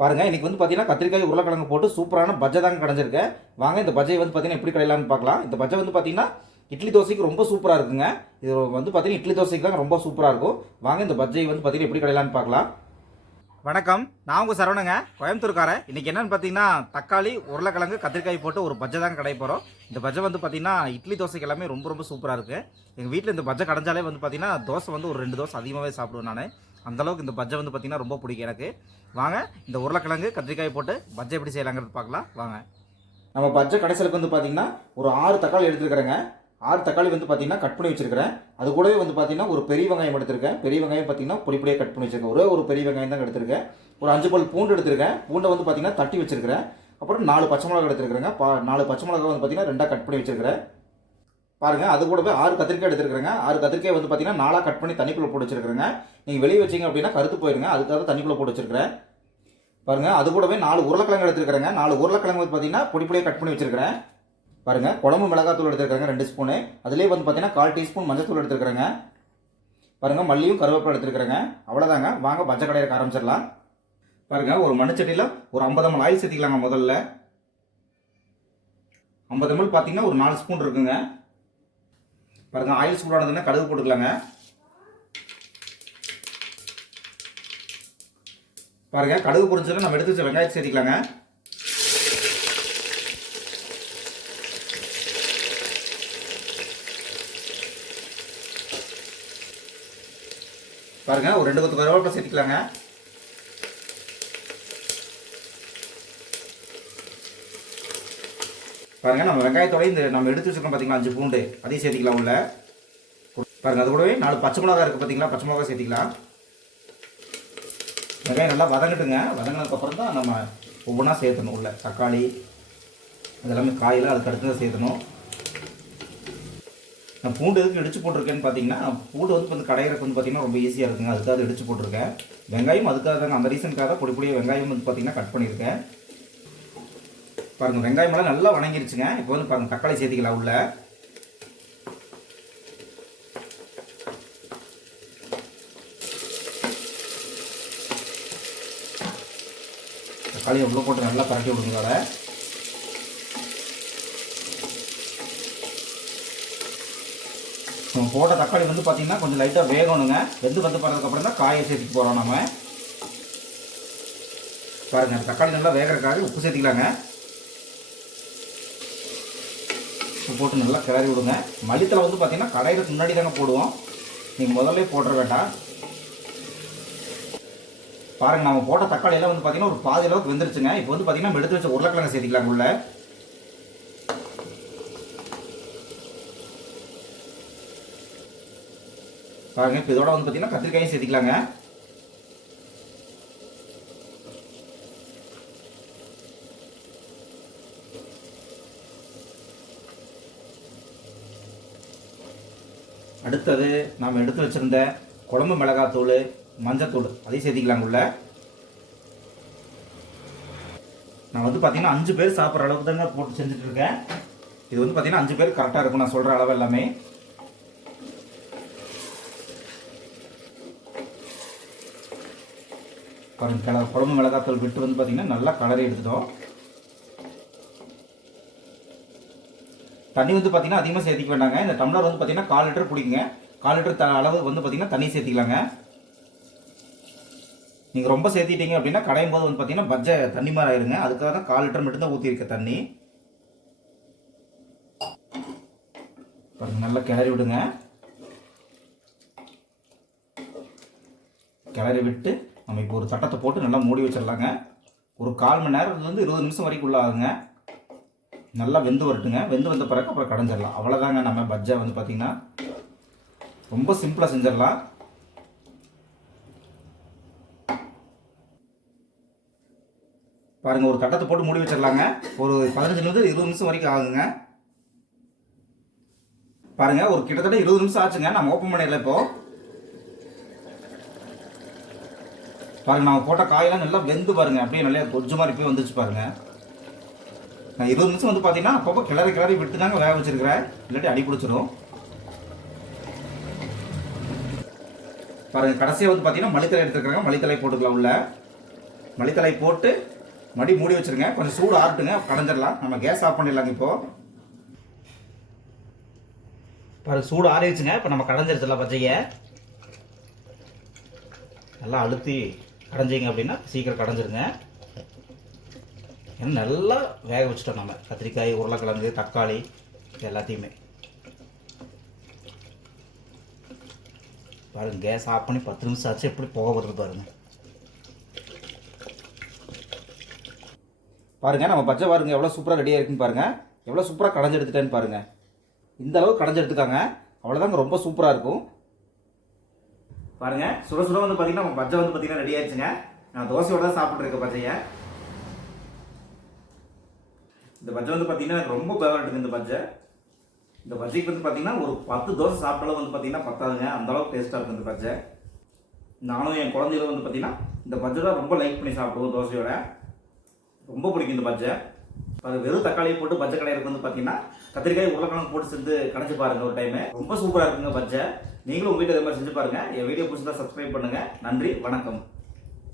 பாருங்க இன்றைக்கி வந்து பார்த்தீங்கன்னா கத்திரிக்காய் உருளைக்கிழங்கு போட்டு சூப்பரான பஜ்ஜை தாங்க கிடஞ்சிருக்கேன் வாங்க இந்த பஜ்ஜை வந்து பார்த்தீங்கன்னா எப்படி கடையலாம்னு பார்க்கலாம். இந்த பஜ்ஜை வந்து பார்த்தீங்கன்னா இட்லி தோசைக்கு ரொம்ப சூப்பராக இருக்குங்க. இது வந்து பார்த்தீங்கன்னா இட்லி தோசைக்கு தான் ரொம்ப சூப்பராக இருக்கும். வாங்க இந்த பஜ்ஜை வந்து பார்த்தீங்கன்னா எப்படி கடையலாம்னு பார்க்கலாம். வணக்கம் நான் உங்கள் சரவணங்க கோயம்புத்தூர்காரன் இன்றைக்கி என்னென்னு பார்த்தீங்கன்னா தக்காளி உருளைக்கிழங்கு கத்திரிக்காய் போட்டு ஒரு பஜ்ஜை தாங்க கடை போகிறோம் இந்த பஜ்ஜை வந்து பார்த்தீங்கன்னா இட்லி தோசைக்கு எல்லாமே ரொம்ப ரொம்ப சூப்பராக இருக்குது எங்கள் வீட்டில் இந்த பஜ்ஜை கடைஞ்சாலே வந்து பார்த்தீங்கன்னா தோசை வந்து ஒரு ரெண்டு தோசை அதிகமாகவே சாப்பிடுவேன் நான். அந்தளவுக்கு இந்த பஜ்ஜை வந்து பார்த்திங்கன்னா ரொம்ப பிடிக்கும் எனக்கு. வாங்க இந்த உருளைக்கிழங்கு கத்திரிக்காய் போட்டு பஜ்ஜை எப்படி செய்யலாங்கிறது பார்க்கலாம். வாங்க. நம்ம பஜ்ஜை கடைசிலுக்கு வந்து பார்த்தீங்கன்னா ஒரு ஆறு தக்காளி எடுத்துருக்கிறேங்க. ஆறு தக்காளி வந்து பார்த்திங்கன்னா கட் பண்ணி வச்சுருக்கிறேன். அது கூடவே வந்து பார்த்தீங்கன்னா ஒரு பெரிய வெங்காயம் எடுத்திருக்கேன். பெரிய வெங்காயம் பார்த்தீங்கன்னா பொடி பொடியாக கட் பண்ணி வச்சுருக்கேன். ஒரே ஒரு பெரிய வெங்காயம் தான் எடுத்திருக்கேன். ஒரு அஞ்சு பல் பூண்டு எடுத்திருக்கேன். பூண்டை வந்து பார்த்தீங்கன்னா தட்டி வச்சுருக்கிறேன். அப்புறம் நாலு பச்சை மிளகா எடுத்துருக்கிறேங்க. பா நாலு பச்சை மிளகா வந்து பார்த்தீங்கன்னா ரெண்டாக கட் பண்ணி வச்சுருக்கிறேன். பாருங்க அது கூடவே ஆறு கத்திரிக்காய் எடுத்துருக்குறேங்க. ஆறு கத்திரிக்காய் வந்து பார்த்தீங்கன்னா நாலாக கட் பண்ணி தண்ணிக்குள்ளே போட்டு வச்சிருக்கிறேங்க. நீங்கள் வெளியே வச்சீங்க அப்படின்னா கருத்து போயிருங்க. அதுக்காக தண்ணிக்குள்ளே போட்டு வச்சிருக்கிறேன். பாருங்கள் அது கூடவே நாலு உருளைக்கிழங்கு எடுத்துருக்கிறேங்க. நாலு உருளைக்கிழங்கு வந்து பார்த்தீங்கன்னா பொடி பொடியாக கட் பண்ணி வச்சிருக்கிறேன். பாருங்க குழம்பு மிளகாத்தூள் எடுத்துருக்கிறேங்க ரெண்டு ஸ்பூனு அதுலேயே வந்து பார்த்தீங்கன்னா கால் டீஸ்பூன் மஞ்சத்தூள் எடுத்துருக்கிறேங்க. பாருங்க மல்லியும் கருவேப்பிலை எடுத்துருக்கிறேங்க. அவ்வளோதாங்க வாங்க பச்சை கடையிறக்க ஆரம்பிச்சிடலாம். பாருங்கள் ஒரு மண்ணுச்சட்டியில் ஒரு ஐம்பது ml ஆயில் சேர்த்திக்கலாங்க முதல்ல. ஐம்பது ml பார்த்தீங்கன்னா ஒரு நாலு ஸ்பூன் இருக்குங்க. பாருங்க ஆயில் சூடானதுன்னா கடுகு போட்டுக்கலாங்க. பாருங்க கடுகு பொரிஞ்சதுல நம்ம எடுத்து வச்ச வெங்காயத்தை சேர்த்திக்கலாங்க. பாருங்க ஒரு ரெண்டு பத்து கருவேப்பிலை சேர்த்துக்கலாங்க. பாருங்க நம்ம வெங்காயத்தோட இந்த நம்ம எடுத்து வச்சுருக்கோம் பார்த்தீங்களா அஞ்சு பூண்டு அதையும் சேர்த்திக்கலாம் உள்ள. பாருங்க அது கூடவே நாலு பச்சை மிளகா இருக்கு பார்த்தீங்களா பச்சை மிளகா சேர்த்திக்கலாம். வெங்காயம் நல்லா வதங்கட்டுங்க. வதங்கினதுக்கப்புறம் தான் நம்ம ஒவ்வொன்றா சேர்த்தணும் உள்ள. தக்காளி அதெல்லாமே காயெல்லாம் அதுக்கு அடுத்து தான் சேர்த்தணும். நான் பூண்டு எதுக்கு இடிச்சு போட்டிருக்கேன்னு பார்த்தீங்கன்னா பூண்டு வந்து கொஞ்சம் கடையிறக்கு வந்து பார்த்தீங்கன்னா ரொம்ப ஈஸியாக இருக்குங்க. அதுக்காக இடிச்சு போட்டிருக்கேன். வெங்காயம் அதுக்காக தாங்க அந்த ரீசனுக்காக பொடி பொடியாக வெங்காயம் வந்து பார்த்தீங்கன்னா கட் பண்ணியிருக்கேன். பாருங்கள் வெங்காயம் எல்லாம் நல்லா வணங்கிருச்சுங்க. இப்போ வந்து பாருங்கள் தக்காளி சேர்த்திக்கலாம் உள்ள. தக்காளி எவ்வளோ போட்டு நல்லா பரட்டி விடுங்க அதை நம்ம போட்ட தக்காளி வந்து பார்த்திங்கன்னா கொஞ்சம் லைட்டாக வேகணுங்க. வெந்து வந்து போகிறதுக்கப்புறம் தான் காயை சேர்த்துட்டு போகிறோம் நம்ம பாருங்க தக்காளி நல்லா வேகிறதுக்காக உப்பு சேர்த்திக்கலாங்க. உப்பு போட்டு நல்லா கிளறி விடுங்க. மல்லித்தலை வந்து பார்த்தீங்கன்னா கடையிறதுக்கு முன்னாடி தாங்க போடுவோம். நீங்கள் முதல்ல போட்டுற வேண்டாம். பாருங்க நம்ம போட்ட தக்காளி எல்லாம் வந்து பார்த்தீங்கன்னா ஒரு பாதி அளவுக்கு வெந்துருச்சுங்க. இப்போ வந்து பார்த்தீங்கன்னா எடுத்து வச்ச உருளைக்கிழங்கு சேர்த்திக்கலாம் உள்ள. பாருங்க இப்போ இதோட வந்து பார்த்தீங்கன்னா கத்திரிக்காயும் சேர்த்திக்கலாங்க. அடுத்தது நாம் எடுத்து வச்சிருந்த குழம்பு மிளகாத்தூள் மஞ்சத்தூள். அதையும் சேர்த்திக்கலாங்க உள்ள. நான் வந்து பார்த்தீங்கன்னா அஞ்சு பேர் சாப்பிட்ற அளவுக்கு தாங்க போட்டு செஞ்சுட்ருக்கேன் இது வந்து பார்த்தீங்கன்னா அஞ்சு பேர் கரெக்டாக இருக்கும். நான் சொல்கிற அளவு எல்லாமே. கொஞ்சம் கிள குழம்பு மிளகாத்தூள் விட்டு வந்து பார்த்தீங்கன்னா நல்லா கலரி எடுத்துட்டோம். தண்ணி வந்து பார்த்தீங்கன்னா அதிகமாக சேர்த்திக்க வேண்டாங்க இந்த டம்ளர் வந்து பார்த்தீங்கன்னா கால் லிட்டர் பிடிக்குங்க கால் லிட்டர் த அளவு வந்து பார்த்தீங்கன்னா தண்ணி சேர்த்திக்கலாங்க. நீங்கள் ரொம்ப சேர்த்திட்டீங்க அப்படின்னா கடையும் போது வந்து பார்த்தீங்கன்னா பஜ்ஜை தண்ணி மாதிரி ஆயிருங்க. அதுக்காக தான் கால் லிட்டர் மட்டும்தான் ஊற்றிருக்க தண்ணி. பாருங்க நல்லா கிளறி விடுங்க. கிளறி விட்டு நம்ம இப்போ ஒரு தட்டத்தை போட்டு நல்லா மூடி வச்சிடலாங்க ஒரு கால் மணி நேரத்துலேருந்து இருபது நிமிஷம் வரைக்கும் உள்ளாகுங்க நல்லா வெந்து வரட்டுங்க. வெந்து வந்த பிறகு அப்புறம் கடைஞ்சிடலாம் அவ்வளோதாங்க நம்ம பஜ்ஜா வந்து பார்த்திங்கன்னா ரொம்ப சிம்பிளாக செஞ்சிடலாம் பாருங்கள் ஒரு தட்டத்தை போட்டு மூடி வச்சிடலாங்க ஒரு பதினஞ்சுலேருந்து இருபது நிமிஷம் வரைக்கும் ஆகுங்க. பாருங்கள் ஒரு கிட்டத்தட்ட இருபது நிமிஷம் ஆச்சுங்க. நம்ம ஓப்பன் பண்ணிடல இப்போ. பாருங்க நம்ம போட்ட காயெல்லாம் நல்லா வெந்து பாருங்க. அப்படியே நல்லா கொஞ்சம் மாதிரி போய் வந்துச்சு பாருங்க. நான் இருபது நிமிஷம் வந்து பார்த்தீங்கன்னா அப்பப்போ கிளறி கிளறி விட்டு தாங்க வேக வச்சிருக்கிறேன். இல்லாட்டி அடி பிடிச்சிரும். பாருங்க கடைசியாக வந்து பார்த்தீங்கன்னா மளித்தலை எடுத்துருக்காங்க மளித்தலை போட்டுக்கலாம் உள்ள. மளித்தலை போட்டு மடி மூடி வச்சுருங்க. கொஞ்சம் சூடு ஆறட்டுங்க கடைஞ்சிடலாம் நம்ம கேஸ் ஆஃப் பண்ணிடலாங்க இப்போது பாருங்க சூடு ஆறிடுச்சுங்க. இப்போ நம்ம கடைஞ்சிருச்சிடலாம் பச்சையை. நல்லா அழுத்தி கடைஞ்சிங்க அப்படின்னா சீக்கிரம் கடைஞ்சிருங்க. ஏன்னா நல்லா வேக வச்சுட்டோம் நம்ம. கத்திரிக்காய் உருளைக்கிழங்கு தக்காளி இது எல்லாத்தையுமே. பாருங்க கேஸ் ஆஃப் பண்ணி பத்து நிமிஷம் ஆச்சு. எப்படி புகை வருது பாருங்க. பாருங்க நம்ம பச்சை பாருங்க எவ்வளோ சூப்பராக ரெடியாக இருக்குன்னு பாருங்க. எவ்வளோ சூப்பராக கடைஞ்சி எடுத்துட்டேன்னு பாருங்க. இந்த அளவுக்கு கடைஞ்சி எடுத்துக்காங்க. அவ்வளோதாங்க ரொம்ப சூப்பராக இருக்கும். பாருங்க சுட சுட வந்து பார்த்தீங்கன்னா நம்ம பஜ்ஜை வந்து பார்த்தீங்கன்னா ரெடி ஆயிடுச்சுங்க. நான் தோசையோட தான் சாப்பிட்ருக்கேன் பச்சையை இந்த பஜ்ஜை வந்து பார்த்தீங்கன்னா எனக்கு ரொம்ப ஃபேவரட்டுங்க இந்த பஜ்ஜை. இந்த பஜ்ஜைக்கு வந்து பார்த்தீங்கன்னா ஒரு பத்து தோசை சாப்பிட்டாலும் வந்து பார்த்தீங்கன்னா பத்தாதுங்க. அந்த அளவுக்கு டேஸ்ட்டாக இருக்கும் இந்த பஜ்ஜை. நானும் என் குழந்தைகளும் வந்து பார்த்தீங்கன்னா இந்த பஜ்ஜை தான் ரொம்ப லைக் பண்ணி சாப்பிடுவோம் தோசையோட. ரொம்ப பிடிக்கும் இந்த பஜ்ஜை. அது வெறும் தக்காளியை போட்டு பஜ்ஜை கடையிறதுக்கு வந்து பார்த்தீங்கன்னா கத்திரிக்காய் உருளைக்கிழங்கு போட்டு செஞ்சு கடைச்சி பாருங்க ஒரு டைமு ரொம்ப சூப்பராக இருக்குங்க பஜ்ஜை. நீங்களும் உங்கள் வீட்டில் இதே மாதிரி செஞ்சு பாருங்கள் என் வீடியோ பிடிச்சிருந்தா சப்ஸ்கிரைப் பண்ணுங்கள் நன்றி வணக்கம்.